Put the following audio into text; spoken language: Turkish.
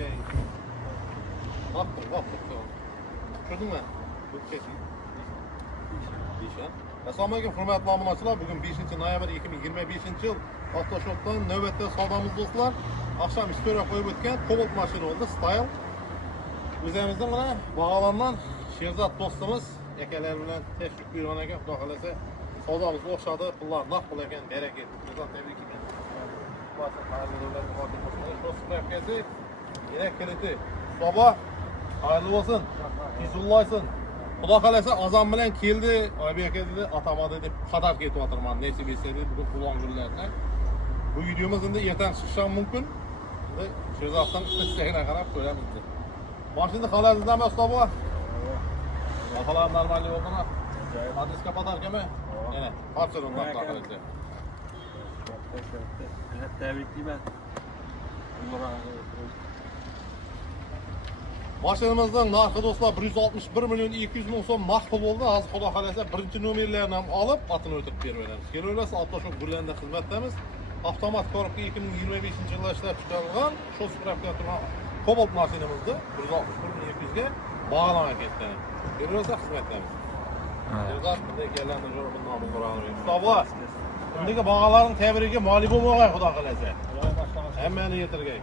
getirgey. Bak. Gördün mü? Bu kesin. Assalomu alaykum hurmatli obunachilar. Bugun 5-noyabr 2025 yil Avtoshopdan navbatda savdomiz do'stlar. Akşam istoriya qo'yib o'tgan Cobalt mashina oldu Style. O'zimizning mana bag'alandan Sherzod do'stimiz akalar bilan tashrif buyurgan ekan. Xudo xolasa savdomiz o'xshadi. Pullar naq pul ekan, beraka. Sherzod tebrik ekan. Boshqa xaridorlar shu spravkasi kerak keladi. Sabah hayırlı olsun. Izullaysin. Xudo xolasa azon bilan keldi, Oybek aka dedi, atamadi deb xatar ketib o'tirman. Nechta bilsa dedi, bugun qulon gullarni. Bu videomiz endi ertaga chiqishi mumkin. Endi Sherzoddan istagiga qarab ko'ramiz. Mashina xalazidami ustobo? Xalar normal yo'qmi? Adreska podarkami? Yana, topshiring xudo xolasa. Tebriklayman. Mashinamizning narxi do'stlar 161 milyon 200 ming so'm maqbul bo'ldi. Hozir xudo xolasa birinchi nomerlarni ham olib, atini o'tib beramiz. Kelaverasiz, Avtoshop Gurlanda xizmatdamiz. Avtomat korobka 2025-yilda ishlab chiqarilgan shu spravka turgan Cobalt mashinamizda 161 milyon 200 ga bog'lama ketdi. Kelaverasiz, xizmatdamiz. Sherzod bunday kelgandan jo'ra bundan nomini qo'yamiz. Ustobo, bunday bag'alarning tabrigiga moli bo'lmag'ay xudo xolasa. Hammani yetirgay.